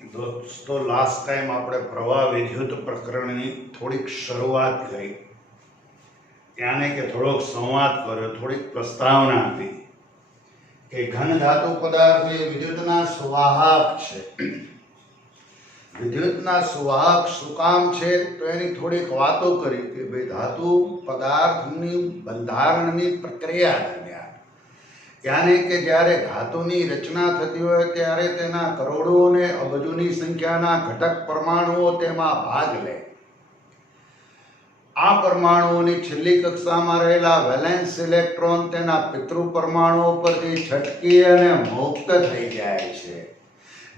दोस्तों last time આપણે પ્રવાહ વિદ્યુત પ્રકરણની થોડીક શરૂઆત કરી, यानी કે થોડોક સંવાદ કર્યો, થોડીક પ્રસ્તાવના આપી કે ઘન ધાતુ પદાર્થ એ વિદ્યુતના સુવાહક છે. વિદ્યુતના સુવાહક શું કામ છે તો એની થોડીક વાતો કરી કે ભાઈ ધાતુ પદાર્થની બંધારણની પ્રક્રિયા દરમિયાન, यानी કે જ્યારે ધાતુની રચના થતી હોય ત્યારે તેના કરોડો અને અબજોની સંખ્યાના ઘટક પરમાણુઓ તેમાં ભાગ લે. આ પરમાણુઓની છેલ્લી કક્ષામાં રહેલા વેલેન્સ ઇલેક્ટ્રોન તેના પિતૃ પરમાણુઓ પરથી છટકી અને મુક્ત થઈ જાય છે,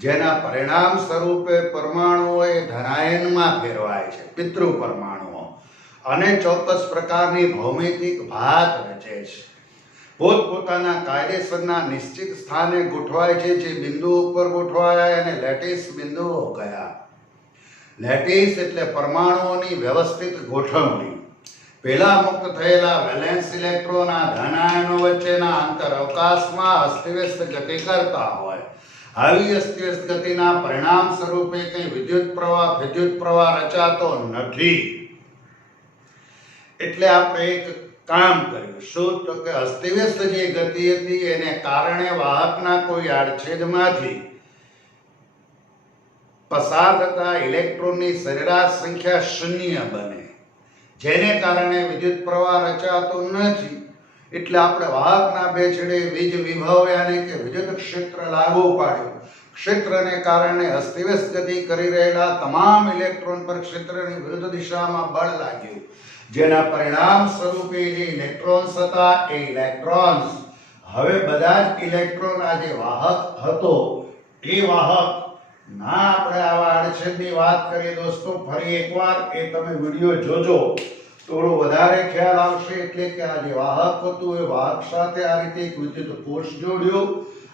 જેના પરિણામ સ્વરૂપે પરમાણુઓ એ ધનાયનમાં ફેરવાય છે. પિતૃ પરમાણુઓ અને ચોક્કસ પ્રકારની ભૌમિતિક ભાત રચે છે. પોતપોતાના કાયદેસરના નિશ્ચિત સ્થાને ગોઠવાય છે, જે બિંદુ ઉપર ગોઠવાયા અને લેટિસ બિંદુઓ કયા. લેટિસ એટલે પરમાણુઓની વ્યવસ્થિત ગોઠવણી. પહેલા મુક્ત થયેલા વેલેન્સ ઇલેક્ટ્રોન આ ધન આયનો વચ્ચેના અંતર અવકાશમાં અસ્તવ્યસ્ત ગતિ કરતા હોય. આવી અસ્તવ્યસ્ત ગતિના પરિણામ સ્વરૂપે કંઈ વિદ્યુત પ્રવાહ રચાતો નથી. એટલે આપણે એક કામ કર્યું. શું તો કે અસ્તવ્યસ્ત જે ગતિ હતી એને કારણે વાહકના કોઈ આડછેદમાંથી પસાર થતા ઇલેક્ટ્રોનની સરેરાશ સંખ્યા શૂન્ય બને, જેને કારણે વિદ્યુત પ્રવાહ રચાતો નથી. એટલે આપણે વાહકના બે છેડે વીજ વિભવ યાની કે વિદ્યુત ક્ષેત્ર લાગુ પાડ્યું. ક્ષેત્રને કારણે અસ્તવ્યસ્ત ગતિ કરી રહેલા તમામ ઇલેક્ટ્રોન પર ક્ષેત્રની વિરુદ્ધ દિશામાં બળ લાગ્યું, જેના પરિણામ સ્વરૂપે જે ઇલેક્ટ્રોન્સ હતા એ ઇલેક્ટ્રોન્સ હવે બધા જ ઇલેક્ટ્રોન આ જે વાહક હતો એ વાહક ના આપણે આવા આડછેદની વાત કરીએ દોસ્તો. ફરી એકવાર એ તમે વિડીયો જોજો, થોડો વધારે ખ્યાલ આવશે. એટલે કે આ જે વાહક હતું એ વાહક સાથે આ રીતે એક વિદ્યુત કોષ જોડ્યો.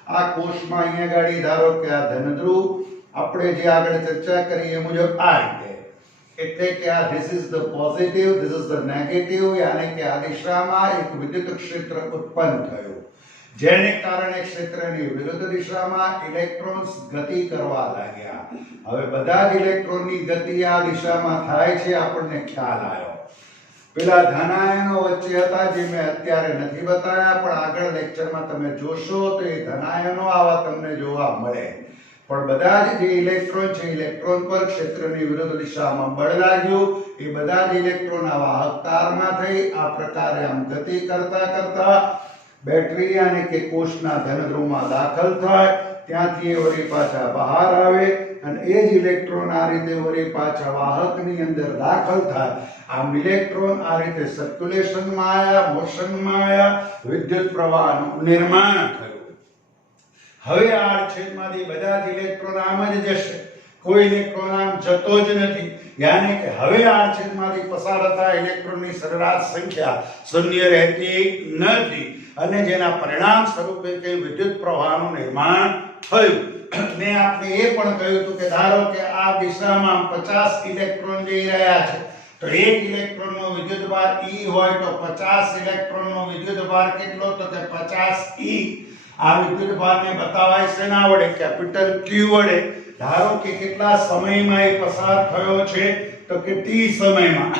આ કોષમાં અહીંયા ગાડી ધારો કે આ ધનધ્રુવ, આપણે જે આગળ ચર્ચા કરી એ મુજબ આ રીતે, એટલે કે આ this is the positive, this is the negative, યાની કે આ દિશામાં એક વિદ્યુત ક્ષેત્ર ઉત્પન્ન થયું, જેને કારણે ક્ષેત્રની વિરુદ્ધ દિશામાં ઇલેક્ટ્રોન્સ ગતિ કરવા લાગ્યા. હવે બધા જ ઇલેક્ટ્રોનની ગતિ આ દિશામાં થાય છે, આપણને ખ્યાલ આવ્યો. પેલા ધનાયનો વચ્ચે હતા જે મેં અત્યારે નથી બતાવ્યા, પણ આગળ લેક્ચરમાં તમે જોશો તો એ ધનાયનો આવા તમને જોવા મળે. પણ બધા જ જે ઇલેક્ટ્રોન છે ઇલેક્ટ્રોન પર ક્ષેત્રની વિરુદ્ધ દિશામાં બળ લાગ્યું. એ બધા જ ઇલેક્ટ્રોન આ વાહક તારમાં થઈ આ પ્રકારે આમ ગતિ કરતા કરતા બેટરી યાની કે કોષના ધનધ્રુવમાં દાખલ થાય, ત્યાંથી એ વળી પાછા બહાર આવે અને એ જ ઇલેક્ટ્રોન આ રીતે વળી પાછા વાહકની અંદર દાખલ થાય. આમ ઇલેક્ટ્રોન આ રીતે સર્ક્યુલેશનમાં આવ્યા, મોશનમાં આવ્યા, વિદ્યુત પ્રવાહનું નિર્માણ થયું. હવે આ આડછેદમાંથી બધા જ ઇલેક્ટ્રોન આમ જ જશે, કોઈ ઇલેક્ટ્રોન આમ જતો જ નથી. યાની કે હવે આ આડછેદમાંથી પસાર થતા ઇલેક્ટ્રોનની સરેરાશ સંખ્યા શૂન્ય રહેતી નથી અને જેના પરિણામ સ્વરૂપે કંઈ વિદ્યુત પ્રવાહનું નિર્માણ થયું. મેં આપણે એ પણ કહ્યું હતું કે ધારો કે આ દિશામાં 50 ઇલેક્ટ્રોન જઈ રહ્યા છે, તો એક ઇલેક્ટ્રોનનો વિદ્યુતભાર E હોય તો 50 ઇલેક્ટ્રોનનો વિદ્યુતભાર કેટલો, તો કે 50 E. આ વિદ્યુતભારને બતાવાય શેના વડે? કેપિટલ Q વડે. ધારો કે કેટલા સમયમાં એ પસાર થયો છે, તો કે t સમયમાં,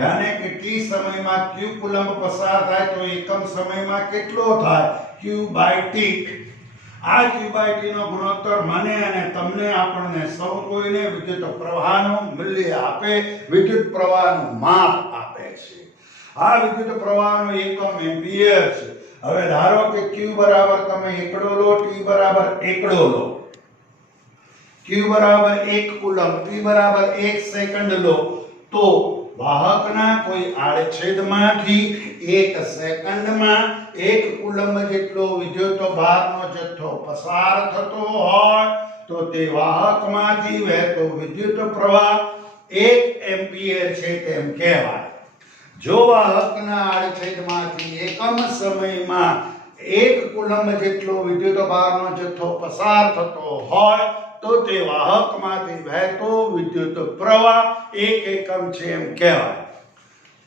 યાની કે t સમયમાં q કુલંબ પસાર થાય તો એકમ સમયમાં કેટલો થાય? q/t. આ q/t નો ગુણોત્તર મને અને તમને, આપણને સૌ કોઈને વિદ્યુત પ્રવાહનું મૂલ્ય આપે, વિદ્યુત પ્રવાહનું માપ આપે છે. આ વિદ્યુત પ્રવાહનો એકમ એમ્પિયર છે. હવે ધારો કે q બરાબર તમે એકડો લો, t બરાબર એકડો લો, q બરાબર 1 કુલંબ, t બરાબર 1 સેકન્ડ લો, તો વાહકના કોઈ આડછેદમાંથી 1 સેકન્ડમાં 1 કુલંબ જેટલો વિદ્યુતભારનો જથ્થો પસાર થતો હોય તો તે વાહકમાંથી વહેતો વિદ્યુત પ્રવાહ 1 એમ્પિયર છે તેમ કહેવાય. જો વાહકના આડછેદમાંથી એકમ સમયમાં 1 કુલંબ જેટલો વિદ્યુતભારનો જથ્થો પસાર થતો હોય તો તે વાહકમાંથી વહેતો વિદ્યુત પ્રવાહ 1 એકમ છે એમ કહેવાય.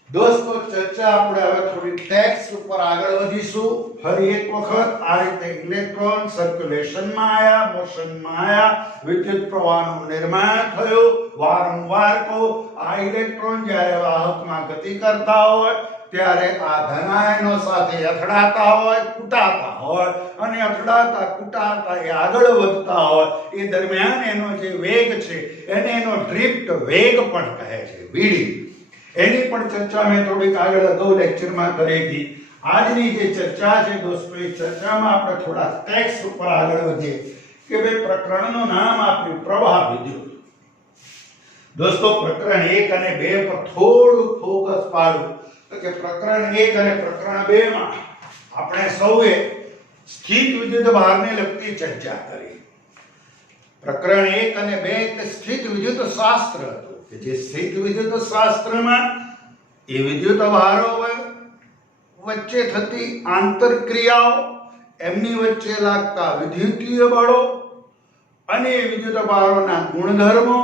દોસ્તો ચર્ચા આપણે હવે થોડી ટેક્સ્ટ ઉપર આગળ વધીશું. ફરી એક વખત આ રીતે ઇલેક્ટ્રોન સર્ક્યુલેશનમાં આયા, મોશનમાં આયા, વિદ્યુત પ્રવાહનું નિર્માણ થયું. વારંવાર કહો, આ ઇલેક્ટ્રોન જ્યારે વાહકમાં ગતિ કરતા હોય ત્યારે આ ધનાયનો સાથે અથડાતા હોય, કૂટાતા હોય, અને અથડાતા કૂટાતા એ આગળ વધતા હોય એ દરમિયાન એનો જે વેગ છે એને એનો ડ્રિફ્ટ વેગ પણ કહે છે, વીડી. એની પણ ચર્ચા મેં થોડીક આગળ અગાઉ લેક્ચરમાં કરી હતી. આજની જે ચર્ચા છે દોસ્તો, એ ચર્ચામાં આપણે થોડા ટેક્સ્ટ ઉપર આગળ વધીએ કે ભાઈ પ્રકરણનું નામ આપ્યું પ્રવાહ વિદ્યુત. દોસ્તો પ્રકરણ 1 અને 2 પર થોડું ફોકસ પાડું કે પ્રકરણ 1 અને પ્રકરણ 2 માં આપણે સૌએ સ્થિત વિદ્યુત ભારને લગતી ચર્ચા કરી. પ્રકરણ 1 અને 2 એટલે સ્થિત વિદ્યુત શાસ્ત્ર હતું કે જે સ્થિત વિદ્યુત શાસ્ત્રમાં એ વિદ્યુત ભારો વચ્ચે થતી આંતરક્રિયાઓ, એમની વચ્ચે લાગતા વિદ્યુતીય બળો અને વિદ્યુત ભારોના ગુણધર્મો,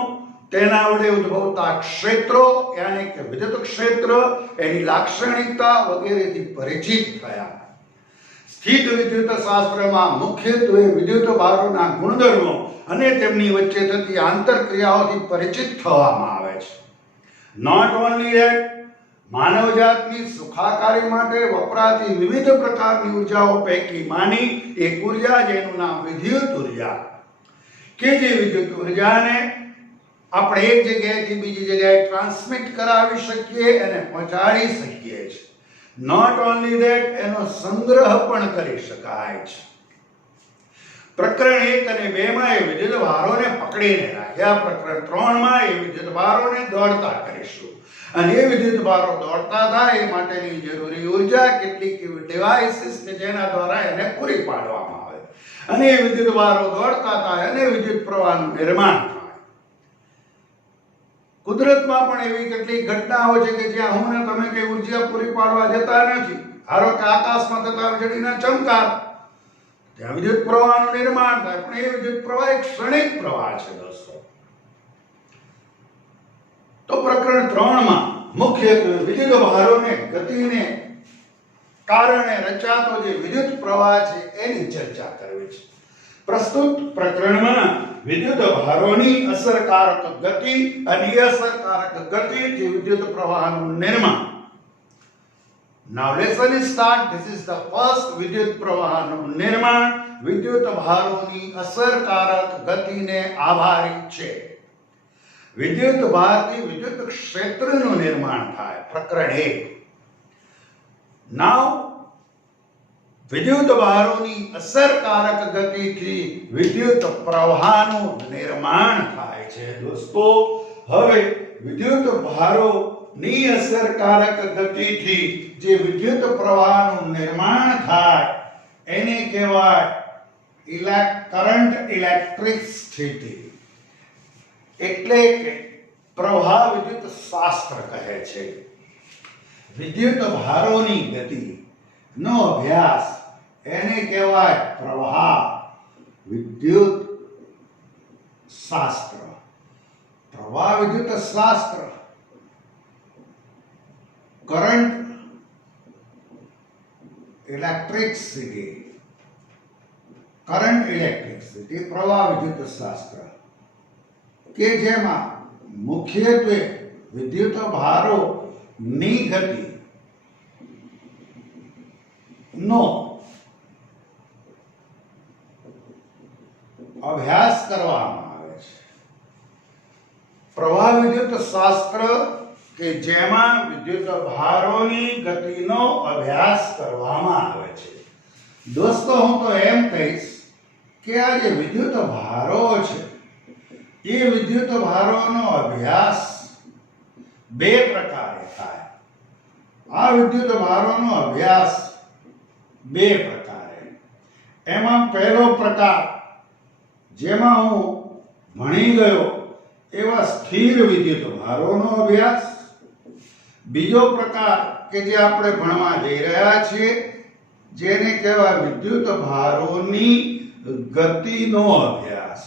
તેના વડે ઉદ્ભવતા ક્ષેત્રો યાની કે વિદ્યુત ક્ષેત્ર, એની લાક્ષણિકતા વગેરેથી પરિચિત થયા. સ્થિત વિદ્યુત શાસ્ત્રમાં મુખ્યત્વે વિદ્યુત ભારોના ગુણધર્મો અને તેમની વચ્ચે થતી આંતરક્રિયાઓથી પરિચિત થવામાં આવે છે. નોટ ઓનલી ધેટ, માનવજાતની સુખાકારી માટે વપરાતી વિવિધ પ્રકારની ઉર્જાઓ પૈકી માની એક ઉર્જા જેનું નામ વિદ્યુત ઉર્જા, કે જે વિદ્યુત ઉર્જાને આપણે એક જગ્યાએથી બીજી જગ્યાએ ટ્રાન્સમિટ કરાવી શકીએ અને પહોંચાડી શકીએ છીએ. નોટ ઓનલી ધેટ, એનો સંગ્રહ પણ કરી શકાય છે. પ્રકરણ 1 અને 2 માં એ વિદ્યુત ભારોને પકડીને રાખ્યા. પ્રકરણ 3 માં એ વિદ્યુત ભારોને દોડતા કરીશું અને એ વિદ્યુત ભારો દોડતા થાય એ માટેની જરૂરી ઉર્જા કેટલીક ડિવાઇસીસ કે જેના દ્વારા એને પૂરી પાડવામાં આવે અને એ વિદ્યુત ભારો દોડતા થાય અને વિદ્યુત પ્રવાહનું નિર્માણ થાય. કુદરતમાં પણ એવી કેટલીક ઘટનાઓ છે કે જ્યાં હું ને તમે કઈ ઉર્જા પૂરી પાડવા જતા નથી. ધારો કે આકાશમાં થતા વીજળીના ચમકાર, ત્યાં વિદ્યુત પ્રવાહનું નિર્માણ થાય, પણ એ વિદ્યુત પ્રવાહ એક ક્ષણિક પ્રવાહ છે દોસ્તો. તો પ્રકરણ 3 માં મુખ્યત્વે વિદ્યુત ભારોને ગતિને કારણે રચાતો જે વિદ્યુત પ્રવાહ છે એની ચર્ચા કરવી છે. પ્રસ્તુત પ્રકરણમાં વિદ્યુત ભારોની અસરકારક ગતિ અને અસરકારક ગતિથી વિદ્યુત પ્રવાહનું નિર્માણ. Now lesson is start. This is the first વિદ્યુત પ્રવાહનું નિર્માણ વિદ્યુત ભારોની અસરકારક ગતિને આભારી છે. વિદ્યુત ભારથી વિદ્યુત ક્ષેત્રનું નિર્માણ થાય. પ્રકરણ 1. Now વિદ્યુત ભારોની અસરકારક ગતિથી વિદ્યુત પ્રવાહનું નિર્માણ થાય છે. દોસ્તો હવે વિદ્યુત ભારોની અસરકારક ગતિથી જે વિદ્યુત પ્રવાહનું નિર્માણ થાય એને કહેવાય કરંટ ઇલેક્ટ્રિક સ્થિતિ, એટલે કે પ્રવાહ વિદ્યુત શાસ્ત્ર કહે છે. વિદ્યુત ભારોની ગતિ નો અભ્યાસ એને કહેવાય પ્રવાહ વિદ્યુત શાસ્ત્ર. પ્રવાહ વિદ્યુત શાસ્ત્ર કરંટ ઇલેક્ટ્રિસિટી, કરંટ ઇલેક્ટ્રિસિટી પ્રવાહ વિદ્યુત શાસ્ત્ર કે જેમાં મુખ્યત્વે વિદ્યુત ભારોની ગતિ નો અભ્યાસ કરવામાં આવે છે. પ્રવાહ વિદ્યુત શાસ્ત્ર કે જેમાં વિદ્યુત ભારોની ગતિનો અભ્યાસ કરવામાં આવે છે. દોસ્તો હું તો એમ કહીશ કે આ જે વિદ્યુત ભારો છે એ વિદ્યુત ભારોનો અભ્યાસ બે પ્રકારે થાય. આ વિદ્યુત ભારોનો અભ્યાસ બે પ્રકારે. એમાં પહેલો પ્રકાર જેમાં હું ભણી ગયો એવા સ્થિર વિદ્યુત ભારોનો અભ્યાસ. બીજો પ્રકાર કે જે આપણે ભણવા જઈ રહ્યા છીએ જેને કહેવાય વિદ્યુત ભારોની ગતિનો અભ્યાસ.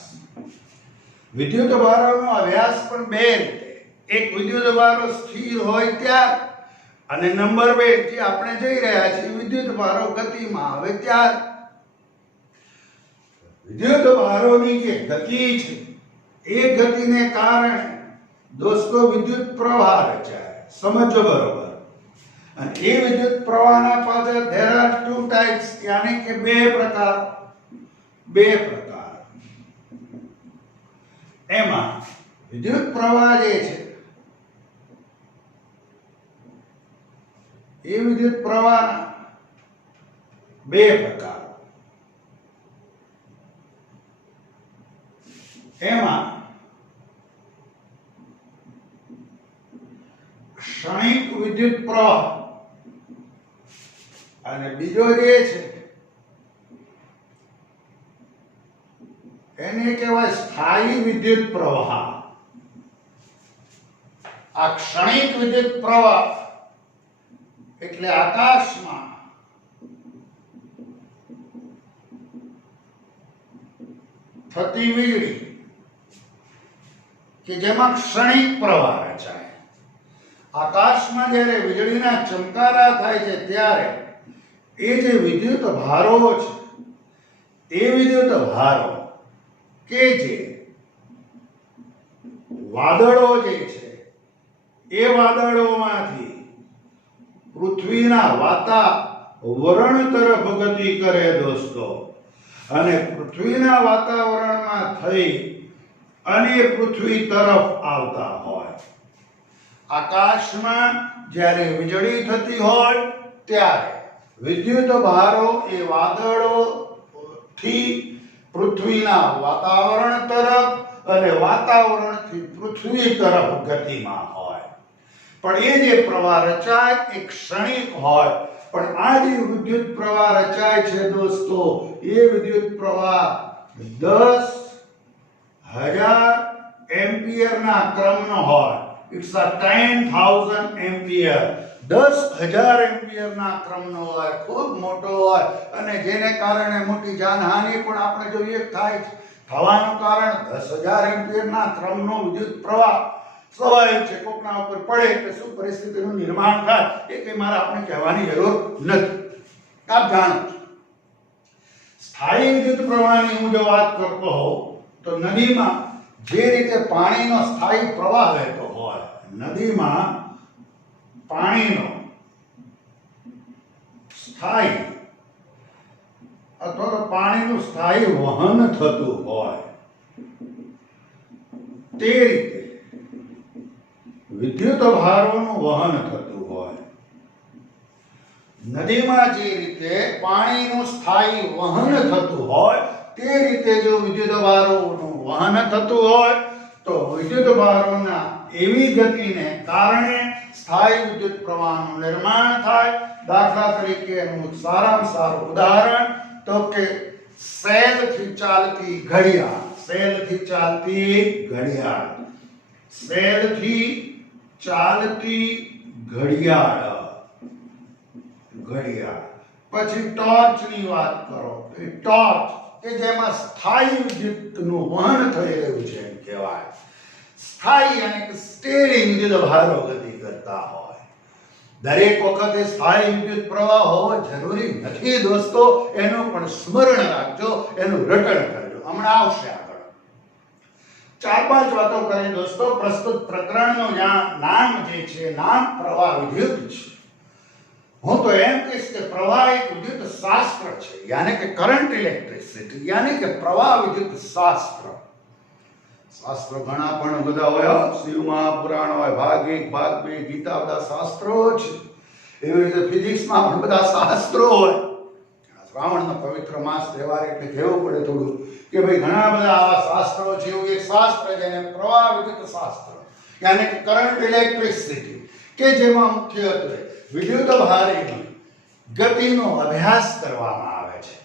વિદ્યુત ભારોનો અભ્યાસ પણ બે રીતે. એક વિદ્યુત ભારો સ્થિર હોય ત્યારે અને નંબર 2 જે આપણે જોઈ રહ્યા છીએ વિદ્યુત ભારો ગતિમાં આવે ત્યારે વિદ્યુત ભારોની જે ગતિ છે એ ગતિને કારણે દોસ્તો વિદ્યુત પ્રવાહ રચાય. સમજો બરોબર. અને એ વિદ્યુત પ્રવાહના પાછળ there are two types, यानी કે બે પ્રકાર. એમાં વિદ્યુત પ્રવાહ જે છે એ વિદ્યુત પ્રવાહના બે પ્રકાર. એમાં ક્ષણિક વિદ્યુત પ્રવાહ અને બીજો જે છે એને કહેવાય સ્થાયી વિદ્યુત પ્રવાહ. આ ક્ષણિક વિદ્યુત પ્રવાહ એટલે આકાશમાં થતી વીજળી કે જેમાં ક્ષણિક પ્રવાહ રચાય. આકાશમાં જ્યારે વીજળીના ચમકારા થાય છે ત્યારે એ જે વિદ્યુત ભારો છે એ વિદ્યુત ભારો કે જે વાદળો જે છે એ વાદળોમાંથી પૃથ્વીના વાતાવરણ તરફ ગતિ કરે દોસ્તો. અને પૃથ્વીના વાતાવરણમાં થઈ અને પૃથ્વી તરફ આવતા હોય. આકાશમાં જ્યારે વીજળી થતી હોય ત્યારે વિદ્યુત ભારો એ વાદળોથી પૃથ્વીના વાતાવરણ તરફ અને વાતાવરણથી પૃથ્વી તરફ ગતિમાં હોય. પણ એ જે પ્રવાહ રચાય એ ક્ષણિક હોય. પણ આ જે વિદ્યુત પ્રવાહ રચાય છે દોસ્તો એ વિદ્યુત પ્રવાહ 10,000 એમ્પિયરના ક્રમનો હોય. It's a 10,000 ampere. 10,000 એમ્પિયરના ક્રમનો હોય. ખૂબ મોટો હોય અને જેને કારણે મોટી જાનહાનિ પણ આપણે જોઈએ થાય છે. થવાનું કારણ 10,000 એમ્પિયરના ક્રમનો વિદ્યુત પ્રવાહ સ્વાભાવિક છે. કોકના ઉપર પડે એટલે શું પરિસ્થિતિનું નિર્માણ થાય એ કંઈ મારે આપણે કહેવાની જરૂર નથી. આપ જાણો છો. સ્થાયી વિદ્યુત પ્રવાહની હું જો વાત કરતો હોઉં તો નદીમાં જે રીતે પાણીનો સ્થાયી પ્રવાહ વહેતો હોય, નદીમાં પાણીનો સ્થાયી અથવા તો પાણીનું સ્થાયી વહન થતું હોય તે રીતે વિદ્યુત ભારોનું વહન થતું હોય. નદીમાં જે રીતે પાણીનું સ્થાયી વહન થતું હોય તે રીતે જો વિદ્યુત ભારોનું વહન થતું હોય તો વિદ્યુત ભારોના એવી ગતિને કારણે સ્થાયી વિદ્યુત પ્રવાહનું નિર્માણ થાય. દાખલા તરીકે એનું સારામાં સારું ઉદાહરણ તો કે સેલથી ચાલતી ઘડિયાળ. સેલથી ચાલતી ઘડિયાળ. સેલથી ચાલતી ઘડિયાળ. પછી ટોર્ચની વાત કરો. એ ટોર્ચ કે જેમાં સ્થાયી વિદ્યુતનું વહન થઈ રહ્યું છે એમ કહેવાય. સ્થાયી અને સ્ટેરિંગ વિદ્યુત ભારો ગતિ કરતા હોય. દરેક વખતે સ્થાયી વિદ્યુત પ્રવાહ હોવો જરૂરી નથી દોસ્તો. એનું પણ સ્મરણ રાખજો, એનું રટણ કરજો. હમણાં આવશે આગળ. 4-5 વાતો કરી દોસ્તો. પ્રસ્તુત પ્રકરણનું નામ જે છે નામ પ્રવાહ વિદ્યુત છે. હું તો એમ કહીશ કે પ્રવાહ એક વિદ્યુત શાસ્ત્ર છે, યાની કે કરંટ ઇલેક્ટ્રિસિટી, યાની કે પ્રવાહ વિદ્યુત શાસ્ત્ર. શાસ્ત્ર ઘણા પણ બધા હોય. શિવ મહાપુરાણ હોય, ભાગ 1, ભાગ 2, ગીતા, બધા શાસ્ત્રો છે. એવી રીતે ફિઝિક્સમાં પણ બધા શાસ્ત્રો હોય. શ્રાવણનો પવિત્ર માસ તહેવાર એટલે કહેવું પડે થોડું કે ભાઈ ઘણા બધા આવા શાસ્ત્રો છે. એવું એક શાસ્ત્ર જેને પ્રવાહ વિદ્યુત શાસ્ત્ર યાની કે કરંટ ઇલેક્ટ્રિસિટી કે જેમાં મુખ્યત્વે વિદ્યુત ભારોની ગતિનો અભ્યાસ કરવામાં આવે છે.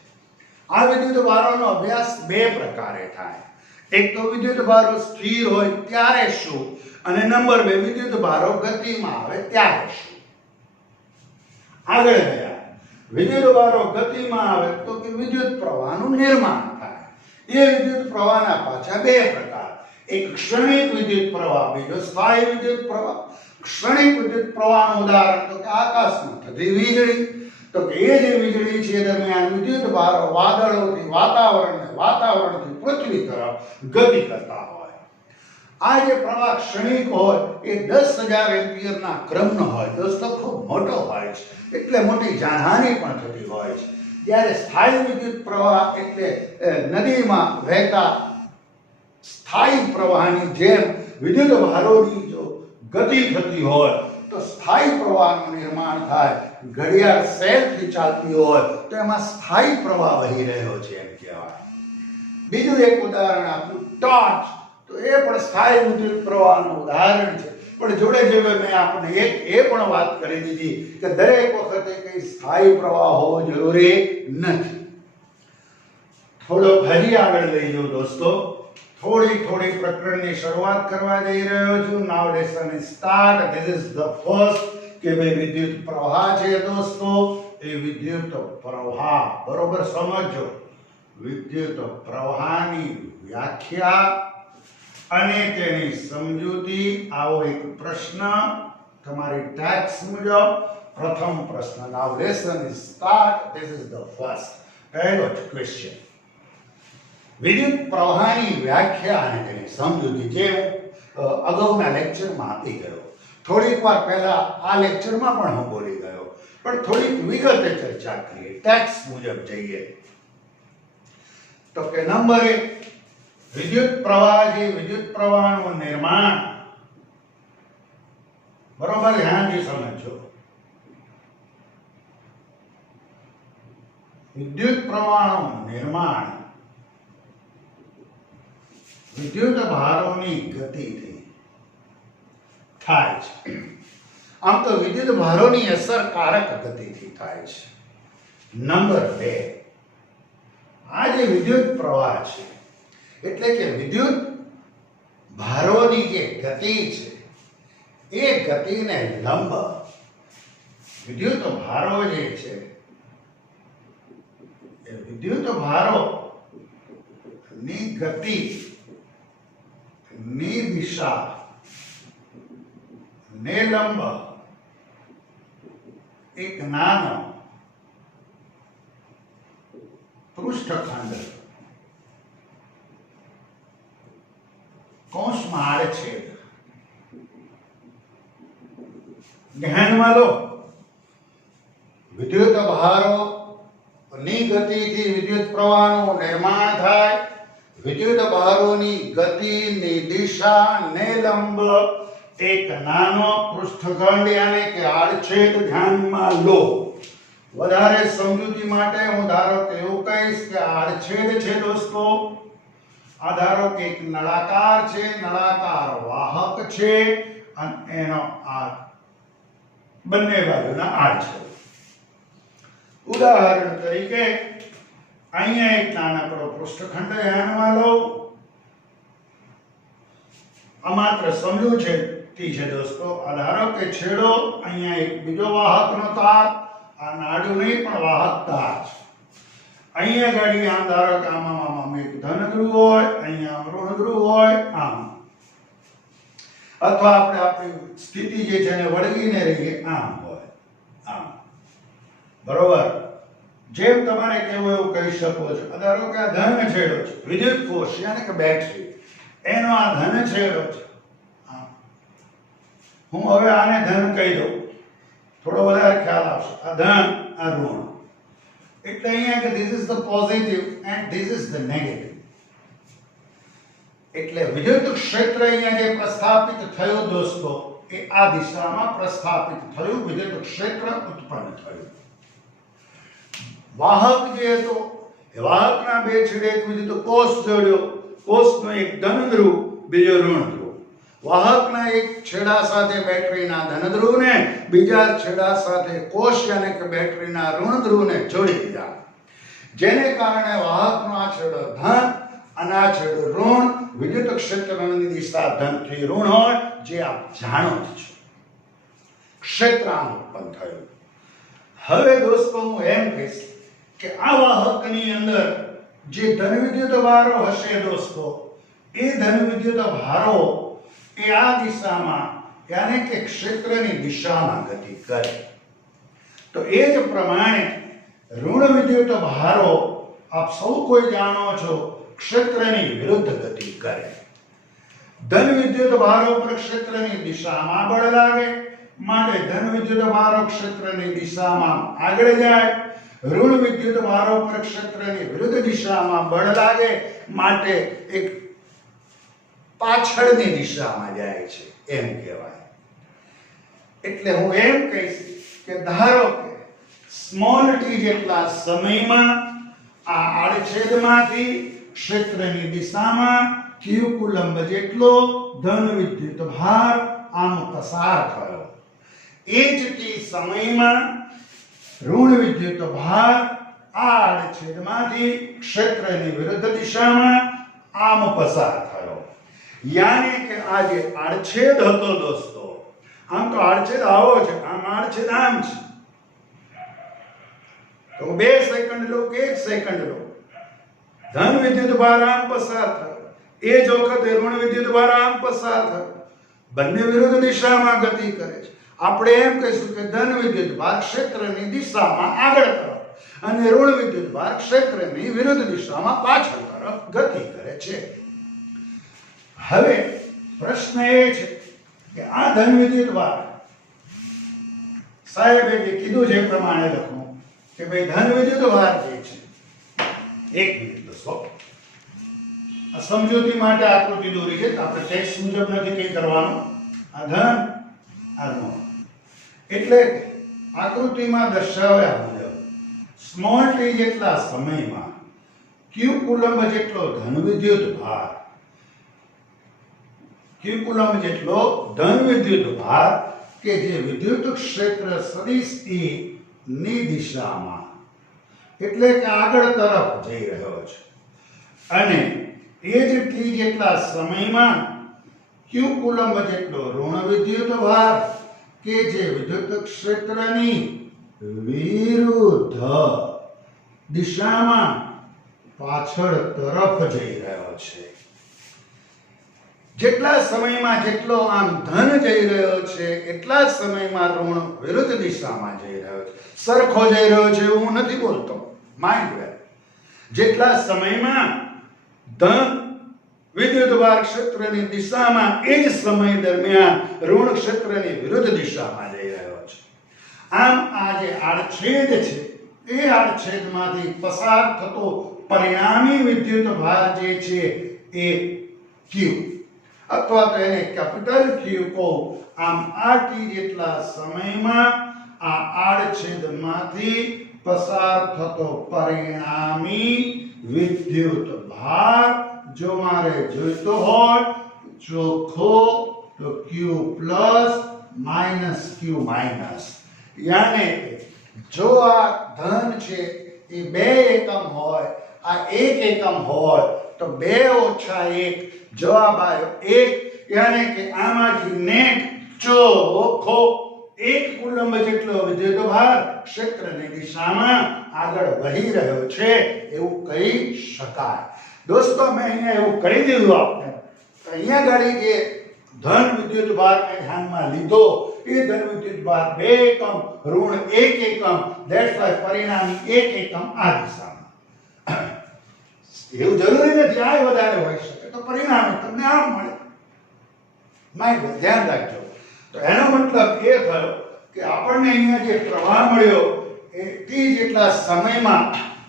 આ વિદ્યુત ભારોનો અભ્યાસ બે પ્રકારે થાય. એક તો વિદ્યુત ભારો સ્થિર હોય ત્યારે શું, અને નંબર 2 વિદ્યુત ભારો ગતિમાં આવે ત્યારે શું. આગળ ગયા. વિદ્યુત ભારો ગતિમાં આવે તો કે વિદ્યુત પ્રવાહનું નિર્માણ થાય. એ વિદ્યુત પ્રવાહના પાછા બે પ્રકાર. એક ક્ષણિક વિદ્યુત પ્રવાહ, બીજો સ્થાયી વિદ્યુત પ્રવાહ. ક્ષણિક વિદ્યુત પ્રવાહનું ઉદાહરણ તો કે આકાશમાં થતી વીજળી, તો કે એ જે વીજળી છે દરમિયાન વિદ્યુત ભારો વાદળોથી વાતાવરણથી પૃથ્વી તરફ ગતિ કરતા હોય. આ જે પ્રવાહ ક્ષણિક હોય એ 10,000 એમ્પિયરના ક્રમનો હોય દોસ્તો, ખૂબ મોટો હોય છે, એટલે મોટી જાનહાનિ પણ થતી હોય છે. જ્યારે સ્થાયી વિદ્યુત પ્રવાહ એટલે નદીમાં વહેતા સ્થાયી પ્રવાહની જેમ વિદ્યુત ભારોની જો ગતિ થતી હોય તો સ્થાયી પ્રવાહનું નિર્માણ થાય. ઘડિયાળ સેલથી ચાલતી હોય તો એમાં સ્થાયી પ્રવાહ વહી રહ્યો છે એમ કહેવાય. બીજું એક ઉદાહરણ આપ્યું ટોર્ચ, તો એ પણ સ્થાયી વિદ્યુત પ્રવાહનું ઉદાહરણ છે. પણ જોડે જોડે મેં આપણે એક એ પણ વાત કરી દીધી કે દરેક વખતે કઈ સ્થાયી પ્રવાહ હોવો જરૂરી નથી. થોડોક હજી આગળ લઈ જાઓ દોસ્તો, થોડી પ્રકરણની શરૂઆત કરવા જઈ રહ્યો છું. Now lesson is start. This is the first કે ભાઈ વિદ્યુત પ્રવાહ છે દોસ્તો, એ વિદ્યુત પ્રવાહ બરોબર સમજો. વિદ્યુત પ્રવાહની વ્યાખ્યા અને તેની સમજૂતી. આવો એક પ્રશ્ન તમારી ટેક્સ્ટ મુજબ. પ્રથમ પ્રશ્ન. Now lesson is start. This is the first. પહેલો જ ક્વેશ્ચન. વિદ્યુત પ્રવાહની વ્યાખ્યા અને તેની સમજૂતી જે હું અગાઉના લેક્ચરમાં આપી ગયો. થોડીક વાર પહેલા આ લેક્ચરમાં પણ હું બોલી ગયો, પણ થોડીક વિગતે ચર્ચા કરીએ. ટેક્સ્ટ મુજબ જઈએ તો કે નંબર 1, વિદ્યુત પ્રવાહ જે વિદ્યુત પ્રવાહનું નિર્માણ, બરોબર ધ્યાનથી સમજો. વિદ્યુત પ્રવાહનું નિર્માણ વિદ્યુત ભારોની ગતિથી થાય છે. આમ તો વિદ્યુત ભારોની અસરકારક ગતિથી થાય છે. નંબર 2, આ જે વિદ્યુત પ્રવાહ છે એટલે કે વિદ્યુત ભારોની જે ગતિ છે એ ગતિને લંબ વિદ્યુત ભારો જે છે એ વિદ્યુત ભારો ની ગતિ ની દિશા ને લંબ એક નાનો પૃષ્ઠખંડ કૌંસમાં આડછેદ ધ્યાનમાં લો. વિદ્યુત ભારો ની ગતિથી વિદ્યુત પ્રવાહનું નિર્માણ થાય. વિદ્યુત ભારોની ગતિની દિશા ને લંબ એક નાનો પૃષ્ઠખંડ યાને કે આડછેદ ધ્યાનમાં લો. વધારે સમજૂતી માટે હું ધારો કે એવું કહીશ કે આડછેદ છે દોસ્તો. આ ધારો કે એક નળાકાર છે, નળાકાર વાહક છે અને એનો આ બંને બાજુના આડછેદ. ઉદાહરણ તરીકે અહીંયા એક નાનકડો પૃષ્ઠખંડ ધ્યાનમાં લો. આ માત્ર સમજવું છે દોસ્તો. આ ધારો કે છેડો અહીંયા એક બીજો વાહકનો તાર, આ નાડું નહીં પણ વાહક તાર છે. અહીંયા ગાડી આમ ધારો કે આમાં એક ધન ધ્રુવ હોય, અહીંયા ઋણ ધ્રુવ હોય, આમ. અથવા આપણે આપણી સ્થિતિ જે છે એને વળગીને રહીએ આમ હોય, આમ. બરોબર. જેમ તમારે કેવું એવું કહી શકો છો. ધારો કે આ ધન છેડો છે, વિદ્યુત કોષ યાને કે બેટરી, એનો આ ધન છેડો છે. હું હવે આને ધન કહી દઉં, થોડો વધારે ખ્યાલ આવશે. આ ધન, આ ઋણ. એટલે અહીંયા કે this is the positive and this is the negative. એટલે વિદ્યુત ક્ષેત્ર અહીંયા જે પ્રસ્થાપિત થયું દોસ્તો, એ આ દિશામાં પ્રસ્થાપિત થયું, વિદ્યુત ક્ષેત્ર ઉત્પન્ન થયું. વાહક જે હતો એ વાહકના બે છેડે એક વિદ્યુત કોષ જોડ્યો. કોષનો એક ધન ધ્રુવ, બીજો ઋણ ધ્રુવ. વાહકના એક છેડા સાથે બેટરીના ધન ધ્રુવને, બીજા છેડા સાથે કોષ યાને કે બેટરીના ઋણ ધ્રુવને જોડી દીધા. જેને કારણે વાહકનો આ છેડો ધન અને આ છેડો ઋણ. વિદ્યુત ક્ષેત્રની દિશા ધનથી ઋણ હોય, જે આપ જાણો જ છો. ક્ષેત્ર આમ ઉત્પન્ન થયું. હવે દોસ્તો હું એમ કહીશ કે આ વાહકની અંદર જે ધન વિદ્યુત ભારો હશે દોસ્તો, એ ધન વિદ્યુત ભારો એ આ દિશામાં यानी કે ક્ષેત્રની દિશામાં ગતિ કરે. તો એ જ પ્રમાણે ઋણ વિદ્યુત ભારો આપ સૌ કોઈ જાણો છો ક્ષેત્રની વિરુદ્ધ ગતિ કરે. ધન વિદ્યુત ભારો પર ક્ષેત્રની દિશામાં બળ લાગે માટે ધન વિદ્યુત ભારો ક્ષેત્રની દિશામાં આગળ જાય. ઋણ વિદ્યુત ભારો પર ક્ષેત્રની વિરુદ્ધ દિશામાં બળ લાગે માટે એક પાછળની દિશામાં જાય છે એમ કહેવાય. એટલે હું એમ કહીશ કે ધારો કે સ્મોલ ટી જેટલા સમયમાં આ આડછેદમાંથી ક્ષેત્રની દિશામાં q કુલંબ જેટલો ધન વિદ્યુત ભાર આમ પસાર થયો. એ જ ટી સમયમાં ઋણ વિદ્યુત ભાર આ આડછેદમાંથી ક્ષેત્રની વિરુદ્ધ દિશામાં આમ પસાર થયો. યાની કે આ જે આડછેદ હતો દોસ્તો, આમ તો આડછેદ આવો છે, આમ આડછેદ આમ છે. તો 2 સેકન્ડ લો કે 1 સેકન્ડ લો, ધન વિદ્યુત ભાર આમ પસાર થયો. એ જ વખતે ઋણ વિદ્યુત ભાર આમ પસાર થયો. બંને વિરુદ્ધ દિશામાં ગતિ કરે છે. આપણે એમ કહીશું કે ધન વિદ્યુત ભાર ક્ષેત્રની દિશામાં આગળ તરફ અને ઋણ વિદ્યુત ભાર ક્ષેત્રની વિરુદ્ધ દિશામાં પાછળ તરફ ગતિ કરે છે. હવે પ્રશ્ન એ છે કે આ ધન વિદ્યુત ભાર સાહેબે જે કીધું છે એ પ્રમાણે લખો કે ભાઈ ધન વિદ્યુત ભાર જે છે, એક મિનિટ દોસ્તો, આ સમજૂતી માટે આકૃતિ દોરી છે, આપણે ટેક્સ્ટ મુજબ નથી કંઈ કરવાનું. આ ધન આ ઋણ, એટલે આકૃતિમાં દર્શાવ્યા મુજબ સ્મોલ ટી જેટલા સમયમાં q કુલંબ જેટલો ધન વિદ્યુત ભાર, q કુલંબ જેટલો ધન વિદ્યુત ભાર કે જે વિદ્યુત ક્ષેત્ર સદિશ E ની દિશામાં એટલે કે આગળ તરફ જઈ રહ્યો છે, અને એ જ ટી જેટલા સમયમાં q કુલંબ જેટલો ઋણ વિદ્યુત ભાર કે જે વિદ્યુત ક્ષેત્રની વિરુદ્ધ દિશામાં પાછળ તરફ જઈ રહ્યો છે. જેટલા સમયમાં જેટલો આમ ધન જઈ રહ્યો છે એટલા જ સમયમાં ઋણ વિરુદ્ધ દિશામાં જઈ રહ્યો છે. સરખો જઈ રહ્યો છે એવું હું નથી બોલતો, માઇન્ડ વેર. જેટલા સમયમાં ધન વિદ્યુત ભાર ક્ષેત્રની દિશામાં એ જ સમય દરમિયાન ઋણ ક્ષેત્રની વિરુદ્ધ દિશામાં જઈ રહ્યો છે. આમ આ જે આડછેદ છે એ આડછેદમાંથી પસાર થતો પરિણામી વિદ્યુત ભાર જે છે એ q, અથવા તો એને કેપિટલ Q કહો. આમ આ t જેટલા સમયમાં આ આડછેદમાંથી પસાર થતો પરિણામી વિદ્યુત ભાર જો મારે જોઈતો હોય ચોખ્ખો તો q plus minus q minus, યાને જો આ ધન છે એ 2 એકમ હોય, આ 1 એકમ હોય તો 2 ઓછા 1 જવાબ આવ્યો 1. યાને કે આમાંથી નેટ ચોખ્ખો 1 કુલંબ જેટલો વિદ્યુત ભાર ક્ષેત્રની દિશામાં આગળ વહી રહ્યો છે એવું કહી શકાય. દોસ્તો મેં અહીંયા એવું કહી દીધું આપને. અહીંયા ગાડી જે ધન વિદ્યુત ભાર મેં ધ્યાનમાં લીધો એ ધન વિદ્યુત ભાર 2 એકમ ઋણ 1 એકમ, ધેટ્સ વાય પરિણામી 1 એકમ આ દિશામાં. એવું જરૂરી નથી આ વધારે હોઈ શકે, તો પરિણામે તમને આમ મળે. માઇન્ડ ધ્યાન રાખજો. તો એનો મતલબ એ થયો કે આપણને અહીંયા જે પ્રવાહ મળ્યો એ t જેટલા સમયમાં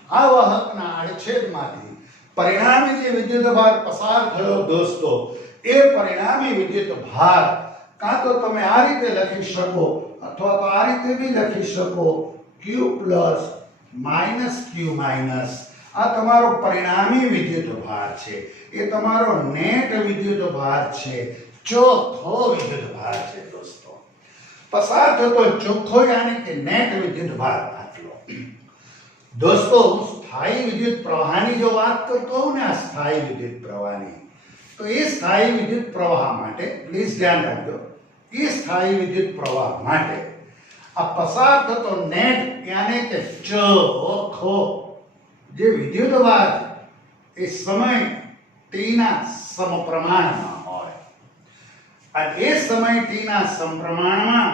આ વાહકના આડછેદમાંથી પરિણામી જે વિદ્યુત ભાર પસાર થયો દોસ્તો, એ પરિણામી વિદ્યુત ભાર કાં તો તમે આ રીતે લખી શકો અથવા તો આ રીતે બી લખી શકો q plus minus q minus. આ તમારો પરિણામી વિદ્યુત ભાર છે, એ તમારો નેટ વિદ્યુત ભાર છે, ચોખ્ખો વિદ્યુત ભાર છે દોસ્તો. પસાર થતો ચોખ્ખો યાની કે નેટ વિદ્યુત ભાર આટલો. દોસ્તો હું સ્થાયી વિદ્યુત પ્રવાહની જો વાત કરતો હોઉં ને, આ સ્થાયી વિદ્યુત પ્રવાહની, તો એ સ્થાયી વિદ્યુત પ્રવાહ માટે પ્લીઝ ધ્યાન રાખજો, એ સ્થાયી વિદ્યુત પ્રવાહ માટે આ પસાર થતો નેટ યાની કે ચોખ્ખો જે વિદ્યુત ભાર એ સમય t ના સમપ્રમાણમાં હોય. અને એ સમય t ના સમપ્રમાણમાં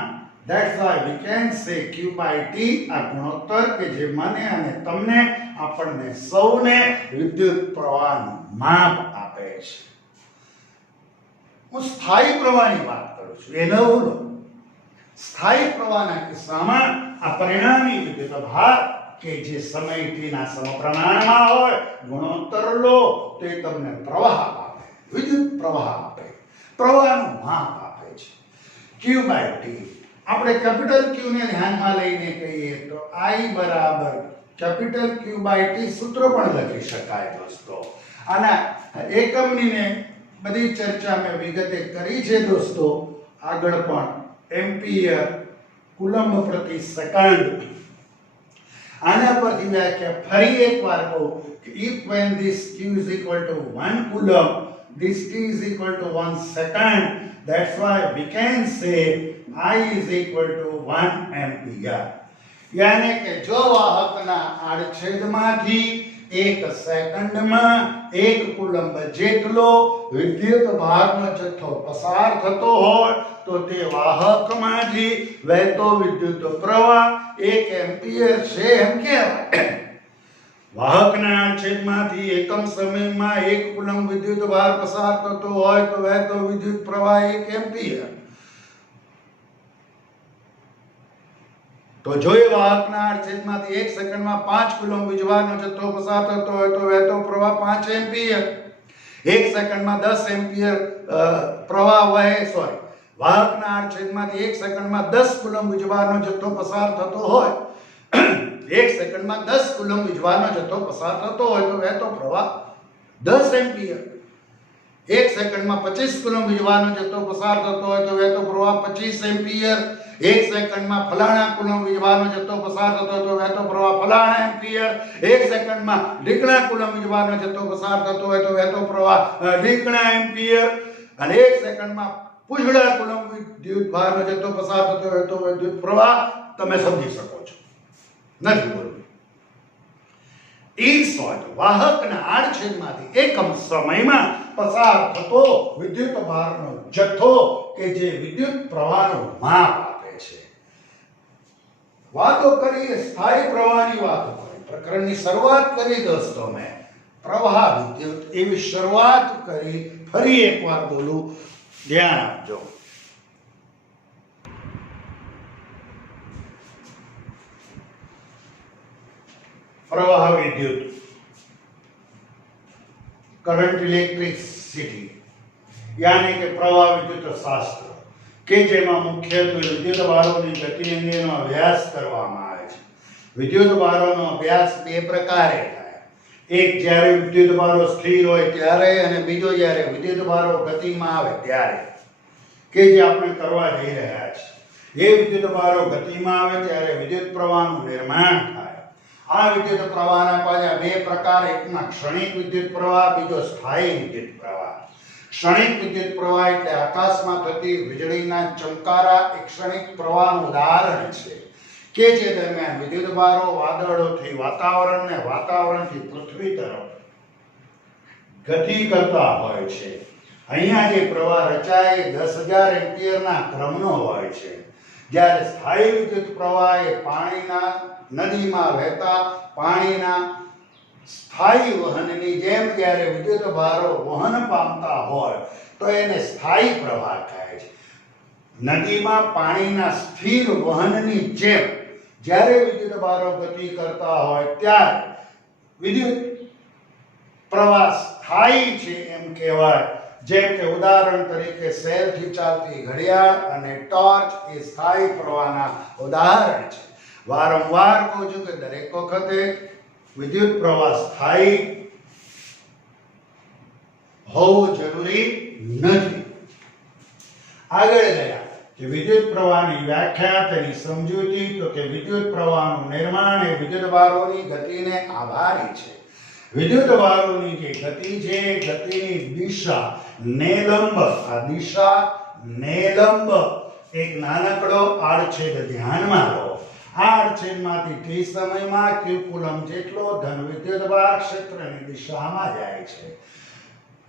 that's why we can say q by t આ ગુણોત્તર કે જે મને અને તમને આપણને સૌને વિદ્યુત પ્રવાહનું માપ આપે છે. હું સ્થાયી પ્રવાહની વાત કરું છું. એ નવું લો. સ્થાયી પ્રવાહના કિસ્સામાં આ પરિણામી વિદ્યુત ભાર કે જે સમય t ના સમપ્રમાણમાં હોય ગુણોત્તર લો તો એ તમને પ્રવાહ આપે, વિદ્યુત પ્રવાહ આપે, પ્રવાહનું માપ આપે છે. q by t આપણે કેપિટલ Q ને ધ્યાનમાં લઈને કહીએ તો I બરાબર કેપિટલ Q by t સૂત્ર પણ લખી શકાય દોસ્તો. આના એકમની ને બધી ચર્ચા મેં વિગતે કરી છે દોસ્તો. આગળ પણ એમ્પિયર કુલમ્બ પ્રતિ સેકન્ડ. આના પરથી વ્યાખ્યા ફરી એકવાર કહું કે if when this q is equal to 1 coulomb this t is equal to 1 second, that's why we can say I is equal to 1 ampere. यानी કે જો વાહકના આડછેદમાંથી 1 સેકન્ડમાં 1 કુલંબ જેટલો વિદ્યુત ભારનો જથ્થો પસાર થતો હોય તો તે વાહકમાંથી વહેતો વિદ્યુત પ્રવાહ 1 એમ્પિયર છે એમ કહેવાય. વાહકના આડછેદમાંથી એકમ સમયમાં 1 કુલંબ વિદ્યુત ભાર પસાર થતો હોય તો વહેતો વિદ્યુત પ્રવાહ 1 એમ્પિયર. તો જો એ વાહકના આડછેદમાંથી 1 સેકન્ડમાં 5 કુલમ્બ વીજભારનો જથ્થો પસાર થતો હોય તો વહેતો પ્રવાહ 5 એમ્પિયર. 1 સેકન્ડમાં 10 એમ્પિયર પ્રવાહ વહે વાહકના આડછેદમાંથી 1 સેકન્ડમાં 10 કુલમ્બ વીજભારનો જથ્થો પસાર થતો હોય 1 સેકન્ડમાં 10 કુલમ્બ વીજભારનો જથ્થો પસાર થતો હોય તો વહેતો પ્રવાહ 10 એમ્પિયર. 1 સેકન્ડમાં 25 કુલમ્બ વીજભારનો જથ્થો પસાર થતો હોય તો વહેતો પ્રવાહ 25 એમ્પિયર. 1 સેકન્ડમાં ફલાણા કુલમ્બ વીજભારનો જથ્થો પસાર થતો હોય તો વહેતો પ્રવાહ ફલાણા એમ્પિયર. 1 સેકન્ડમાં ઢીકણા કુલમ્બ વીજભારનો જથ્થો પસાર થતો હોય તો વહેતો પ્રવાહ ઢીકણા એમ્પિયર. અને 1 સેકન્ડમાં પૂછડા કુલમ્બ વિદ્યુત ભારનો જથ્થો પસાર થતો હોય તો વિદ્યુત પ્રવાહ તમે સમજી શકો છો. નથી બોલવું. In short, વાહકના આડછેદમાંથી એકમ સમયમાં પસાર થતો વિદ્યુત ભારનો જથ્થો કે જે વિદ્યુત પ્રવાહનું માપ આપે છે. વાતો કરીએ સ્થાયી પ્રવાહની વાતો કરી. પ્રકરણની શરૂઆત કરી દોસ્તો મેં પ્રવાહ વિદ્યુત એવી શરૂઆત કરી. ફરી એકવાર બોલું, ધ્યાન આપજો. प्रवाह विद्युत करंट इलेक्ट्रिसिटी यानी कि प्रवाह विद्युत शास्त्र के जेमा मुख्यत्वे विद्युत भारोनी गति अंगेनो अभ्यास करवामां आवे छे. विद्युत भारोनो अभ्यास બે પ્રકારે થાય. એક જ્યારે વિદ્યુત ભારો સ્થિર હોય ત્યારે અને બીજો જ્યારે વિદ્યુત ભારો ગતિમાં આવે ત્યારે, કે જે આપણે કરવા જઈ રહ્યા છીએ. એ વિદ્યુત ભારો ગતિમાં આવે ત્યારે વિદ્યુત પ્રવાહનું નિર્માણ થાય. આ વિદ્યુત પ્રવાહના પાછા બે પ્રકાર. એકમાં ક્ષણિક વિદ્યુત પ્રવાહ, બીજો સ્થાયી વિદ્યુત પ્રવાહ. ક્ષણિક વિદ્યુત પ્રવાહ એટલે આકાશમાં થતી વીજળીના ચમકારા એક ક્ષણિક પ્રવાહનું ઉદાહરણ છે કે જે દરમિયાન વિદ્યુત ભારો વાદળોથી વાતાવરણને, વાતાવરણથી પૃથ્વી તરફ ગતિ કરતા હોય છે. અહીંયા જે પ્રવાહ રચાય એ 10,000 એમ્પિયરના ક્રમનો હોય છે. જ્યારે સ્થાયી વિદ્યુત પ્રવાહ એ પાણીના નદીમાં વહેતા પાણીના સ્થાયી વહનની જેમ જ્યારે વિદ્યુત ભારો વહન પામતા હોય તો એને સ્થાયી પ્રવાહ કહે છે. નદીમાં પાણીના સ્થિર વહનની જેમ જ્યારે વિદ્યુત ભારો ગતિ કરતા હોય ત્યારે વિદ્યુત પ્રવાહ સ્થાયી છે એમ કહેવાય. જેમ કે ઉદાહરણ તરીકે સેલથી ચાલતી ઘડિયાળ અને ટોર્ચ એ સ્થાયી પ્રવાહના ઉદાહરણ છે. વારંવાર કહું છું કે દરેક વખતે વિદ્યુત પ્રવાહ સ્થાયી હોવું જરૂરી નથી. આગળ ગયા કે વિદ્યુત પ્રવાહની વ્યાખ્યા, તેની સમજૂતી. તો કે વિદ્યુત પ્રવાહનું નિર્માણ એ વિદ્યુત ભારોની ગતિને આભારી છે. વિદ્યુત ભારોની જે ગતિ છે, ગતિની દિશા નેલંબ. આ દિશા નેલંબ. એક નાનકડો આડછેદ ધ્યાનમાં લો. આ આડછેદમાંથી t સમયમાં q કુલમ્બ જેટલો ધન વિદ્યુત ભાર ક્ષેત્રની દિશામાં જાય છે.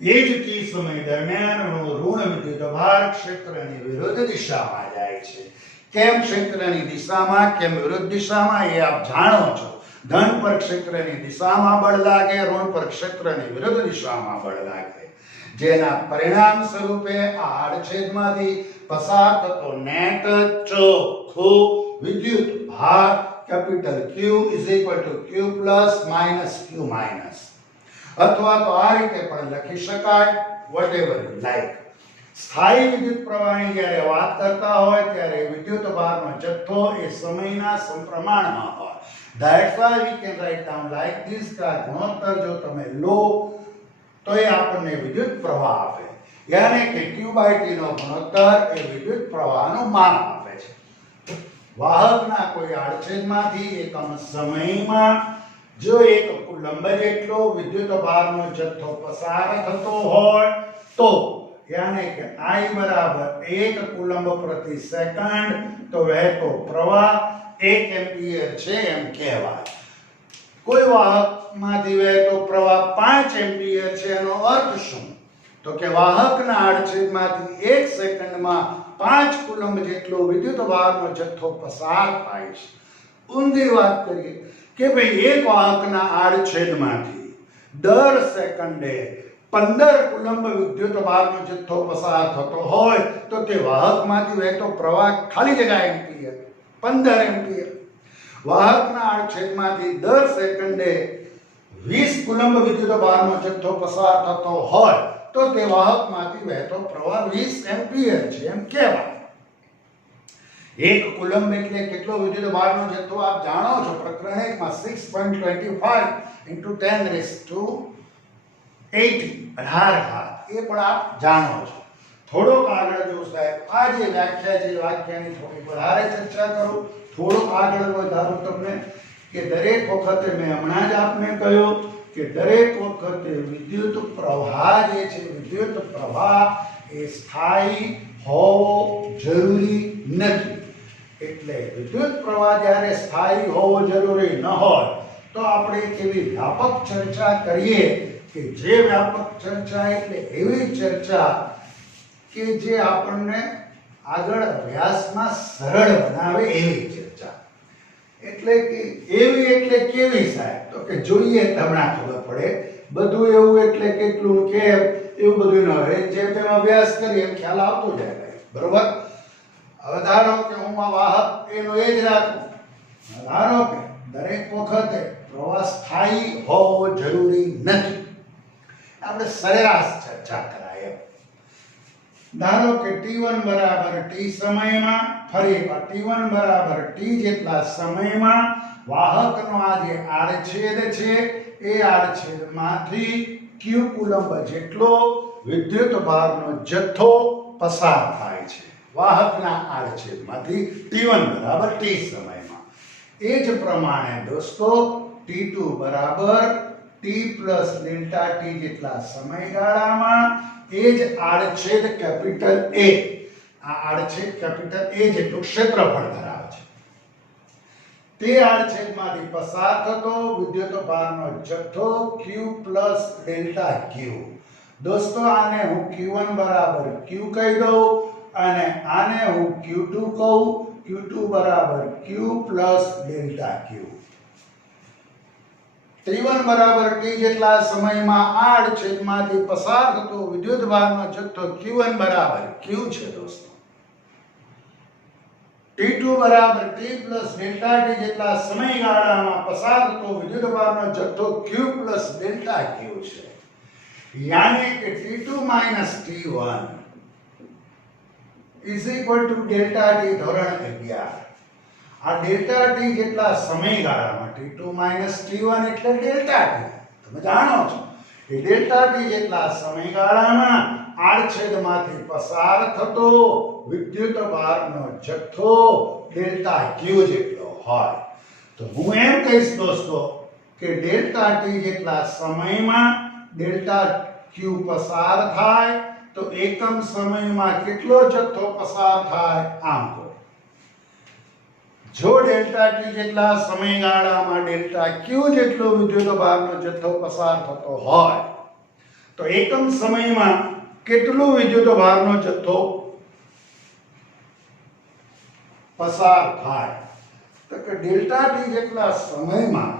એ જ t સમય દરમિયાન ઋણ વિદ્યુતભાર ક્ષેત્રની વિરુદ્ધ દિશામાં જાય છે. કેમ ક્ષેત્રની દિશામાં, કેમ વિરુદ્ધ દિશામાં, એ આપ જાણો છો. ધન પર ક્ષેત્રની દિશામાં બળ લાગે, ઋણ પર ક્ષેત્રની વિરુદ્ધ દિશામાં બળ લાગે, જેના પરિણામ સ્વરૂપે આ આડછેદમાંથી પસાર થતો નેટ ચોખ્ખો વિદ્યુત ભાર capital Q is equal to Q plus minus Q minus, અથવા તો આ રીતે પણ લખી શકાય, whatever you like. સ્થાયી વિદ્યુત પ્રવાહની જ્યારે વાત કરતા હોય ત્યારે વિદ્યુત ભારનો જથ્થો એ સમયના સમપ્રમાણમાં હોય. That's why we can write down like this, કે આ ગુણોત્તર જો તમે લો તો એ આપણને વિદ્યુત પ્રવાહ આપે, યાને કે Q/T નો ગુણોત્તર એ વિદ્યુત પ્રવાહનું માપ આપે છે. વાહકના કોઈ આડછેદમાંથી એકમ સમયમાં જો એક કુલંબ જેટલો વિદ્યુત ભારનો જથ્થો પસાર થતો હોય તો, યાને કે I બરાબર 1 કુલંબ પ્રતિ સેકન્ડ, તો વહેતો પ્રવાહ 1 એમ્પિયર છે એમ કહેવાય. કોઈ વાહકમાંથી વહેતો પ્રવાહ 5 એમ્પિયર છે, એનો અર્થ શું? તો કે વાહકના આડછેદમાંથી 1 સેકન્ડમાં 5 કુલંબ જેટલો વિદ્યુત ભારનો જથ્થો પસાર થાય છે. ઊંધી વાત કરીએ કે ભાઈ એક વાહકના આડછેદમાંથી દર સેકન્ડે 15 કુલંબ વિદ્યુત ભારનો જથ્થો પસાર થતો હોય તો તે વાહકમાંથી વહેતો પ્રવાહ ખાલી જગ્યા એમ્પિયર 15 એમ્પિયર. વાહકના આડછેદમાંથી દર સેકન્ડે 20 કુલંબ વિદ્યુત ભારનો જથ્થો પસાર થતો હોય તો તે વાહકમાંથી વહેતો પ્રવાહ 20 એમ્પિયર છે એમ કહેવાય. 1 કુલંબ એટલે કેટલો વિદ્યુત ભારનો જથ્થો આપ જાણો છો. પ્રકરણ 1 માં 6.25 into 10 raised to 80 એ પણ આપ જાણો છો. થોડોક આગળ જો સાહેબ આ જે વ્યાખ્યા છે, વાક્યની થોડી વધારે ચર્ચા કરું, થોડોક આગળ વધારું તમને, કે દરેક વખતે મેં હમણાં જ આપને કહ્યું કે દરેક વખતે વિદ્યુત પ્રવાહ જે છે, વિદ્યુત પ્રવાહ એ સ્થાયી હોવો જરૂરી નથી. એટલે વિદ્યુત પ્રવાહ જ્યારે સ્થાયી હોવો જરૂરી ન હોય તો આપણે એક એવી વ્યાપક ચર્ચા કરીએ કે જે વ્યાપક ચર્ચા એટલે એવી ચર્ચા કે જે આપણને આગળ અભ્યાસમાં સરળ બનાવે એવી ચર્ચા. એટલે કે એવી એટલે કેવી સાહેબ? તો કે જોઈએ તમને ખબર પડે. બધું એવું એટલે કેટલું કેમ એવું બધું ન રહે, જેમ તેમ અભ્યાસ કરીએ એમ ખ્યાલ આવતો જાય, બરોબર? હવે ધારો કે હું આ વાહક એનો એ જ રાખું, ધારો કે દરેક વખતે પ્રવાહ સ્થાયી હોવો જરૂરી નથી. આપણે સરેરાશ ચર્ચા કરાય. ધારો કે t1 બરાબર t સમયમાં, ફરી એકવાર t1 બરાબર t જેટલા સમયમાં વાહકનો આ જે આડછેદ છે એ આડછેદમાંથી q કુલંબ જેટલો વિદ્યુત ભારનો જથ્થો પસાર થાય છે વાહકના આડછેદમાંથી t1 બરાબર t સમયમાં. એ જ પ્રમાણે દોસ્તો t2 બરાબર t પ્લસ ડેલ્ટા t જેટલા સમયગાળામાં એ જ આડછેદ કેપિટલ A, આ આડછેદ કેપિટલ A જેટલું ક્ષેત્રફળ ધરાવે છે. તે આડછેદમાંથી પસાર થતો વિદ્યુત ભારનો જથ્થો q પ્લસ ડેલ્ટા q. દોસ્તો આને હું q1 બરાબર q કહી દઉં અને આને હું q2 કહું. q2 બરાબર q plus delta q. t1 બરાબર t જેટલા સમયમાં આ આડછેદમાંથી પસાર થતો વિદ્યુત ભારનો જથ્થો q1 બરાબર q છે દોસ્તો. t2 બરાબર t પ્લસ ડેલ્ટા t જેટલા સમયગાળામાં પસાર થતો વિદ્યુત ભારનો જથ્થો q પ્લસ ડેલ્ટા q છે. યાની કે t2 minus t1 is equal to delta t ધોરણ 11. આ ડેલ્ટા t જેટલા સમયગાળામાં t2 t1 એટલે ડેલ્ટા t તમે જાણો છો. એ ડેલ્ટા t જેટલા સમયગાળામાં આડછેદમાંથી પસાર થતો વિદ્યુત ભારનો જથ્થો ડેલ્ટા q જેટલો હોય. તો હું એમ કહીશ દોસ્તો કે ડેલ્ટા t જેટલા સમયમાં ડેલ્ટા q પસાર થાય તો એકમ સમયમાં કેટલો જથ્થો પસાર થાય આમ કહો. જો ડેલ્ટા t જેટલા સમયગાળામાં ડેલ્ટા q જેટલો વિદ્યુત ભારનો જથ્થો પસાર થતો હોય તો એકમ સમયમાં કેટલો વિદ્યુત ભારનો જથ્થો પસાર થાય? તો કે ડેલ્ટા ટી જેટલા સમયમાં